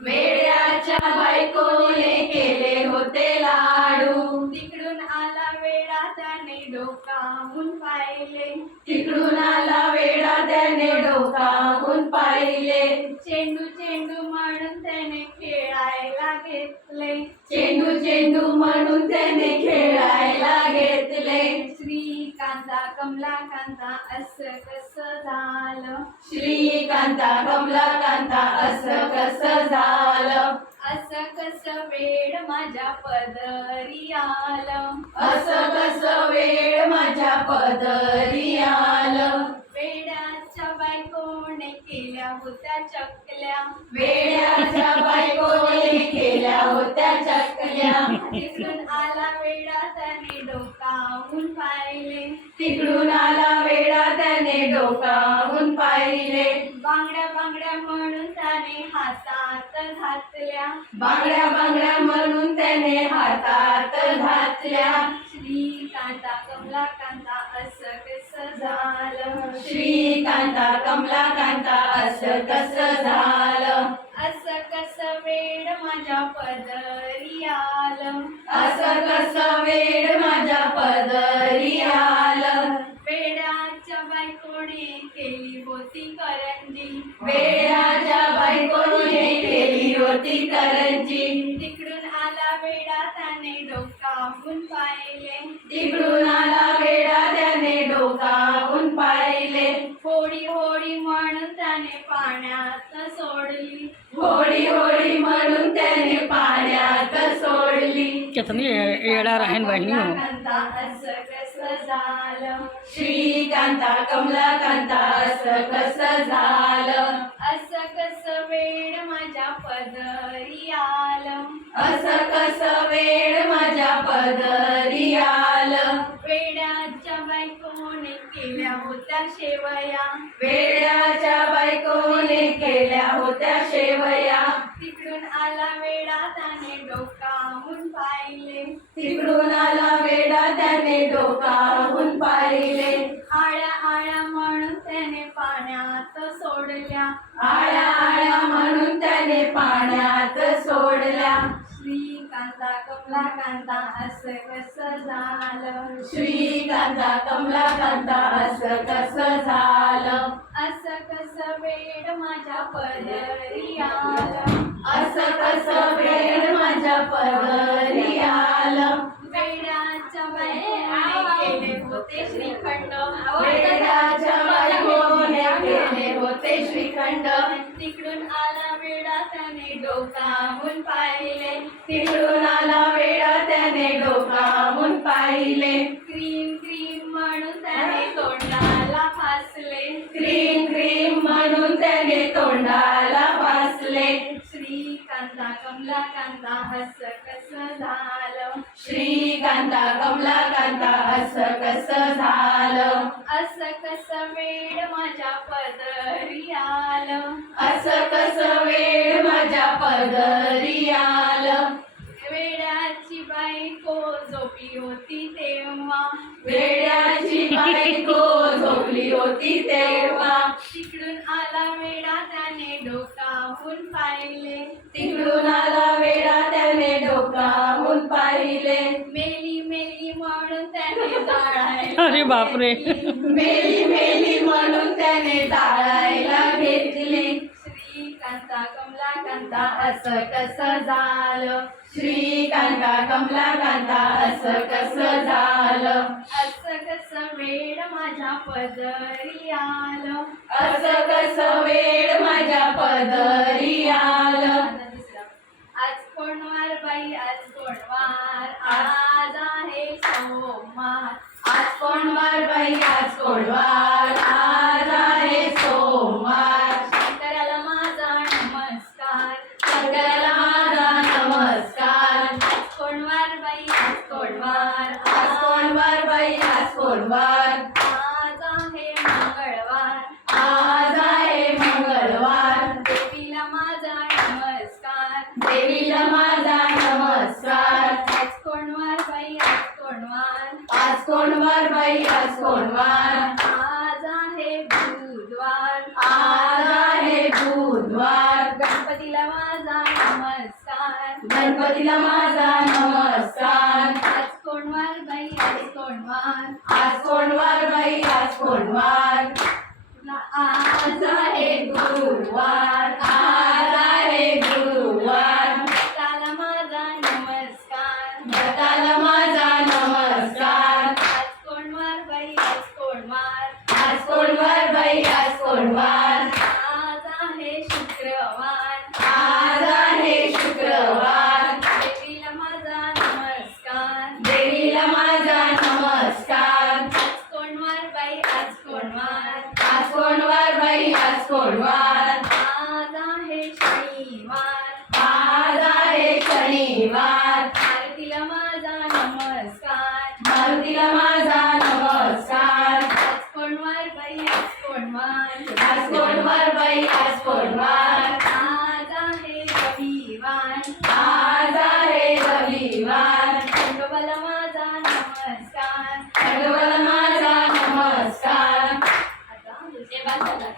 वेड्याच्या बायकोने केले होते लाडू. तिकडून आला वेडा त्याने डोकावून पाहिले. तिकडून आला वेडा त्याने डोकावून पाहिले. चेंडू चेंडू म्हणून त्याने खेळायला घेतले. चेंडू चेंडू म्हणून त्याने खेळायला घेतले. श्रीकांता कमलाकांता असं कसं झालं. श्रीकांता कमलाकांता असं कसं झालं. असं कसं वेड माझ्या पदरी आलं. असं कसं वेळ माझ्या पदरी आलं. वेड्याच्या बायकोने केल्या होत्या चकल्या. वेड्याच्या बायकोने केल्या होत्या चकल्या. तिकडून आला वेडा त्याने डोकावून पाहिले. तिकडून आला वेडा त्याने डोकावून पाहिले. बांगड्या बांगड्या म्हणून त्याने हातात घातल्या. बांगड्या बांगड्या म्हणून त्याने हातात घातल्या. श्रीकांता कमलाकांता असं कसं झालं. श्रीकांता कमलाकांता असं कसं झालं. असं कसं वेड माझ्या पदरी आलं. असं कसं वेड माझ्या पदरी आलं. वेड्याच्या बायकोने केली होती करंजी. वेड्याच्या बायकोने केली होती करंजी. तिकडून आला वेडा त्याने डोकावून पाहिले. तिकडून आला वेडा त्याने डोकावून पाहिले. होडी होडी म्हणून त्याने पाण्यात सोडली. होडी होडी म्हणून त्याने पाण्यात सोडली. कितनी येडा राहन बहिणी हो. कमलाकांता असं कसं झालं. श्रीकांता कमलाकांता असं कसं झालं. असं कसं वेड माझ्या पदरी आलं. असं कसं वेड माझ्या पदरी आलं. वेड्याच्या बायकोने केल्या होत्या शेवया. वेड्याच्या बायकोने केल्या होत्या शेवया. तिकडून आला वेडा त्याने डोकावून पाहिले. तिकडून आला वेडा त्याने डोकावून पाहिले. आळ्या आळ्या म्हणून त्याने पाण्यात सोडल्या. आळ्या आळ्या म्हणून त्याने पाण्यात सोडल्या. श्रीकांता कमलाकांता असं कसं झालं. श्रीकांता कमलाकांता असं कसं झालं. असं कसं वेड माझ्या पदरी आलं. असं कसं वेड माझ्या पदरी आलं. वेड्याच्या बायकोने केले होते श्रीखंड. वेड्याच्या बायकोने केले होते श्रीखंड. तिकडून आला वेडा त्याने डोकावून पाहिले. तिकडून आला वेडा त्याने डोकावून पाहिले. क्रीम क्रीम म्हणून त्याने तोंडाला फासले. क्रीम क्रीम म्हणून त्याने तोंडाला फासले. श्रीकांता कमलाकांता असं कसं झालं. श्रीकांता कमलाकांता असं कसं झालं. असं कसं वेड माझ्या पदरी आलं. असं कसं वेड माझ्या पदरी आलं. वेड्याची बायको झोपली होती तेव्हा. वेड्याची बायको झोपली होती तेव्हा. तिकडून आला वेडा त्याने डोकावून पाहिले. तिकडून आला वेडा त्याने डोकावून पाहिले. मेली मेली म्हणून त्याने जाळायला अरे बापरे. मेली मेली म्हणून त्याने जाळायला घेतली. श्रीकांता कमलाकांता असं कसं झालं. श्रीकांता कमलाकांता असं कसं झालं. असं कसं वेड माझ्या पदरी आलं. असं कसं वेड माझ्या पदरी आलं. आज कोणवार बाई आज कोणवार. आज आहे सोमवार. आज कोणवार बाई आज कोणवार. आज आहे सोमवार. शंकराला माझा नमस्कार. शंकराला माझा नमस्कार. आज कोणवार बाई आज कोणवार. आज कोणवार बाई आज कोणवार. आज आहे मंगळवार. आज आहे मंगळवार. देवीला माझा नमस्कार. देवीला माझा नमस्कार. आज कोणवार बाई आज कोणवार. आज कोणवार बाई आज कोणवार. आज आहे बुधवार. आज आहे बुधवार. गणपतीला माझा नमस्कार. गणपतीला माझा नमस्कार. आज कोणवार बाई आज कोणवार. आज कोणवार बाई आज कोणवार. आज आहे गुरुवार. आज आहे गुरुवार. दत्ताला माझा नमस्कार. दत्ताला माझा नमस्कार. आज कोणवार बाई आज कोणवार. आज कोणवार बाई आज कोणवार. आज आहे शुक्रवार. आज आहे शुक्रवार. देवीला माझा नमस्कार. देवीला माझा नमस्कार. आज कोणवार बाई आज कोणवार. आज कोणवार बाई आज कोणवार. आज आहे शनिवार. आज आहे शनिवार. आरतीला माझा नमस्कार. मारुतीला माझा नमस्कार. आज कोणवार बाई आज कोणवार. आज कोणवार बाई आज कोणवार. आज आहे रविवार. आज आहे रविवार. खंडोबाला माझा नमस्कार. खंडोबाला माझा नमस्कार. आता दुसरे बाद झाला.